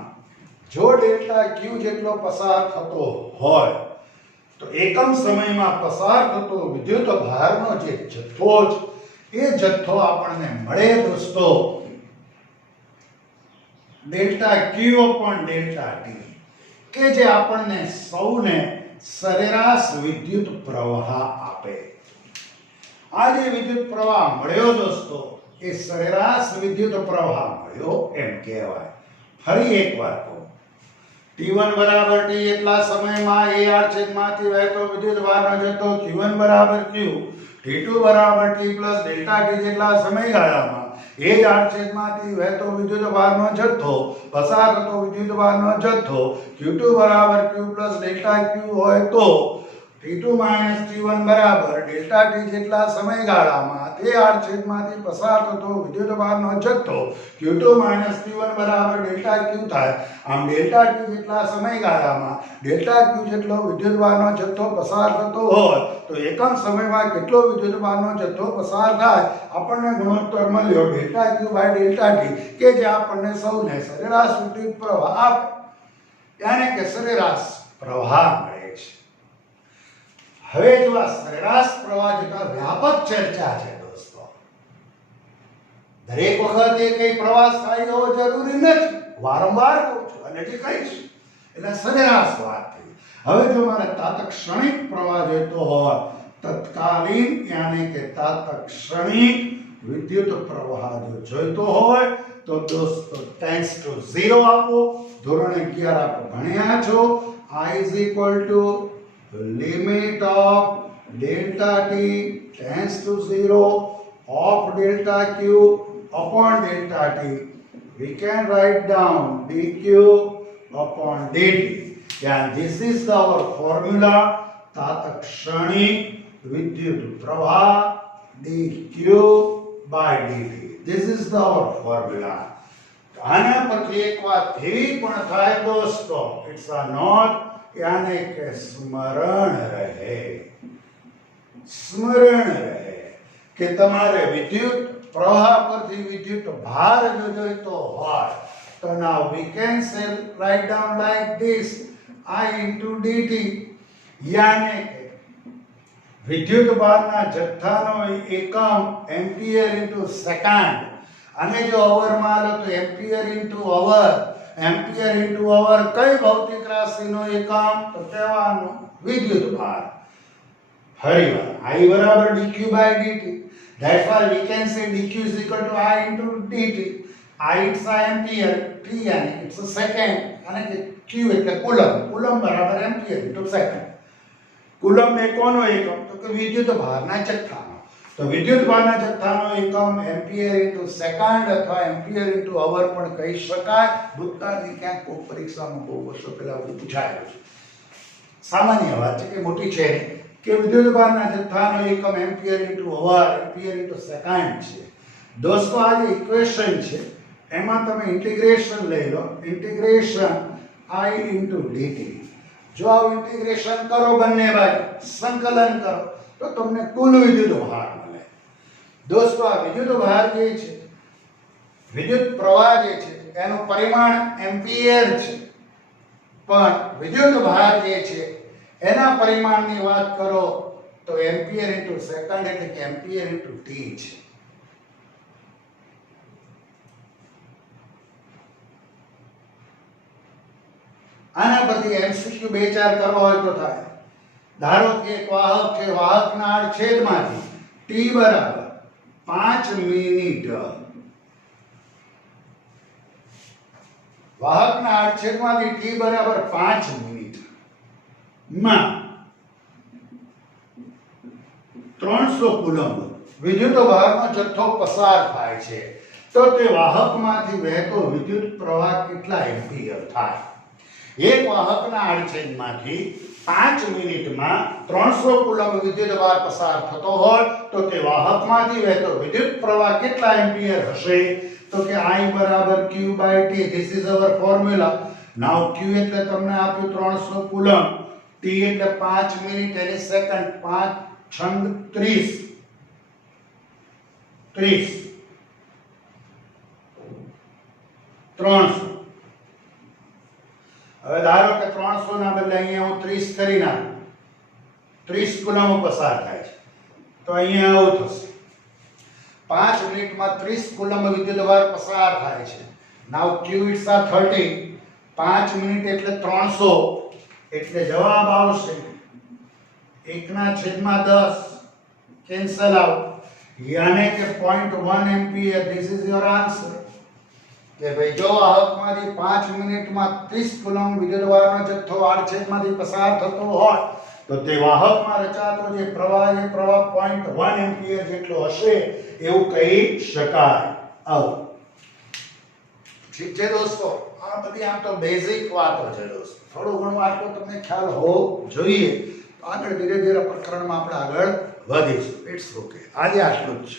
જો ડેલ્ટા ક્યુ જેટલો પસાર થતો હોય તો એકમ સમયમાં પસાર થતો વિદ્યુત ભારનો જે જથ્થો છે એ જથ્થો આપણને મળે દોસ્તો ડેલ્ટા ક્યુ અપોન ડેલ્ટા ટી, કે જે આપણને સૌને સરેરાશ વિદ્યુત પ્રવાહ આપે. આ જે વિદ્યુત પ્રવાહ મળ્યો દોસ્તો એ સરેરાશ વિદ્યુત પ્રવાહ મળ્યો એમ કહેવાય. ફરી એકવાર કહું, T1 બરાબર T એટલા સમયમાં A R છેદમાંથી વહેતો વિદ્યુત ભારનો જથ્થો Q1 બરાબર Q, T2 બરાબર T પ્લસ ડેલ્ટા T જેટલા સમયગાળામાં A R છેદમાંથી વહેતો વિદ્યુત ભારનો જથ્થો પસાર થતો વિદ્યુત ભારનો જથ્થો Q2 બરાબર Q પ્લસ ડેલ્ટા Q હોય તો T2 માઇનસ T1 બરાબર ડેલ્ટા T જેટલા સમયગાળામાં તે R છેદમાંથી પસાર થતો વિદ્યુત ભારનો જથ્થો Q2 માઇનસ T1 બરાબર ડેલ્ટા Q થાય. આમ ડેલ્ટા T જેટલા સમયગાળામાં ડેલ્ટા Q જેટલો વિદ્યુત ભારનો જથ્થો પસાર થતો હોય તો એકમ સમયમાં કેટલો વિદ્યુત ભારનો જથ્થો પસાર થાય આપણને ગુણોત્તર મળ્યો delta Q by delta T, કે જે આપણને સૌને સરેરાશ વિદ્યુત પ્રવાહ આપે, યાને કે સરેરાશ પ્રવાહ મળે છે. હવે જો આ સરેરાશ પ્રવાહ જેટલા વ્યાપક ચર્ચા છે દોસ્તો, દરેક વખતે કઈ પ્રવાહ સ્થાયી હોવો જરૂરી નથી, વારંવાર કહું છું અને જે કહીશ એટલે સરેરાશ વાત થઈ. હવે જો મારે તાત્ક્ષણિક પ્રવાહ જોઈતો હોય, તત્કાલીન યાને કે તાત્ક્ષણિક વિદ્યુત પ્રવાહ જો જોઈતો હોય તો દોસ્તો ટેન્ડ્સ ટુ 0 આપો. ધોરણ 11 આપ ભણ્યા છો. I is equal to limit of delta t tends to 0 of delta q upon delta t. We can write down dq upon dt. And this is our formula. તાત્ક્ષણિક વિદ્યુત પ્રવાહ dq by dt. This is our formula. આના પરથી એક વાત એવી પણ થાય દોસ્તો, ઇટ્સ અ નોટ, यानी के स्मरण रहे कि તમારે વિદ્યુત પ્રવાહ પરથી વિદ્યુત ભાર જો જોઈતો હોય તો now we can say write down like this I into dt, यानी કે વિદ્યુત ભારના જથ્થાનો એકમ એમ્પિયર ઇન્ટુ સેકન્ડ, અને જો અવરમાં લો તો એમ્પિયર ઇન્ટુ અવર. એમ્પિયર ઇન્ટુ અવર કઈ ભૌતિક રાશિનો એકમ? તો કહેવાનો વિદ્યુત ભાર. ફરીવાર I બરાબર dq by dt. That's why we can say dq is equal to I into dt. I it's a ampere, t यानी it's a second, અને કે q એટલે કુલમ. કુલમ બરાબર એમ્પિયર into સેકન્ડ. કુલમ એ કોનો એકમ? તો કે વિદ્યુત ભારના જથ્થાનો. તો વિદ્યુત ભારના જથ્થાનો એકમ એમ્પિયર ઇન્ટુ સેકન્ડ અથવા એમ્પિયર ઇન્ટુ અવર પણ કહી શકાય. ભૂતકાળની ક્યાંક કોઈ પરીક્ષામાં બહુ વર્ષો પહેલા પૂછાયેલું છે. સામાન્ય વાત છે કે મોટી છે કે વિદ્યુત ભારના જથ્થાનો એકમ એમ્પિયર ઇન્ટુ અવર, એમ્પિયર ઇન્ટુ સેકન્ડ છે. દોસ્તો આ જે ઇક્વેશન છે એમાં તમે ઇન્ટિગ્રેશન લઈ લો. Integration I into dt. જો આ ઇન્ટિગ્રેશન કરો બંને બાજુ સંકલન કરો તો તમને કુલ વિદ્યુત ભાર મળે. દોસ્તો આ વિદ્યુત ભાર જે છે, વિદ્યુત પ્રવાહ જે છે એનું પરિમાણ એમ્પિયર છે, પણ વિદ્યુત ભાર જે છે એના પરિમાણની વાત કરો તો એમ્પિયર ઇન્ટુ સેકન્ડ એટલે કે એમ્પિયર ઇન્ટુ ટી છે. આના પરથી એમસીક્યુ 2-4 કરવા હોય તો થાય. ધારો કે એક વાહક છે, વાહકના આડછેદમાંથી t બરાબર 5 મિનિટ, વાહકના આડછેદમાંથી t બરાબર 5 મિનિટ માં 300 કુલમ્બ વિદ્યુત ભારનો જથ્થો પસાર થાય છે, તો તે વાહકમાંથી વહેતો વિદ્યુત પ્રવાહ કેટલા એમ્પિયર થાય? એક વાહકના આડછેદમાંથી 5 મિનિટમાં 300 કુલમ્બ વિદ્યુત ભાર પસાર થતો હોય તો તે વાહકમાંથી વહેતો વિદ્યુત પ્રવાહ કેટલા એમ્પિયર હશે? તો કે I બરાબર q by t. This is our formula. Now q એટલે તમને આપ્યું 300 કુલમ્બ, t t એટલે 5 મિનિટ એની સેકન્ડ, 5 છંગ 30, 300. હવે ધારો કે 300 ના બદલે અહીંયા હું 30 કરી નાખું, 30 કુલમ પસાર થાય છે, તો અહીંયા આવું થશે 5 મિનિટમાં 30 કુલમ વિદ્યુતભાર પસાર થાય છે. નાઉ q ઇટ્સ આ 30, 5 મિનિટ એટલે 300, એટલે જવાબ આવશે 1/10 કેન્સલ આઉટ, યાને કે 0.1 ampere. This is your answer. કે ભાઈ જો વાહકમાંથી 5 મિનિટમાં 30 કુલમ વિદ્યુતભારનો જથ્થો આડછેદમાંથી પસાર થતો હોય તો તે વાહકમાં રચાતો જે પ્રવાહ 0.1 એમ્પિયર જેટલો હશે એવું કહી શકાય. આવું ઠીક છે દોસ્તો. આ બધી આમ તો બેઝિક વાતો છે દોસ્તો, થોડું ઘણું આટલું તમને ખ્યાલ હોવો જોઈએ. આગળ ધીરે ધીરે પ્રકરણમાં આપણે આગળ વધીશું. It's okay. આજે આટલું જ છે.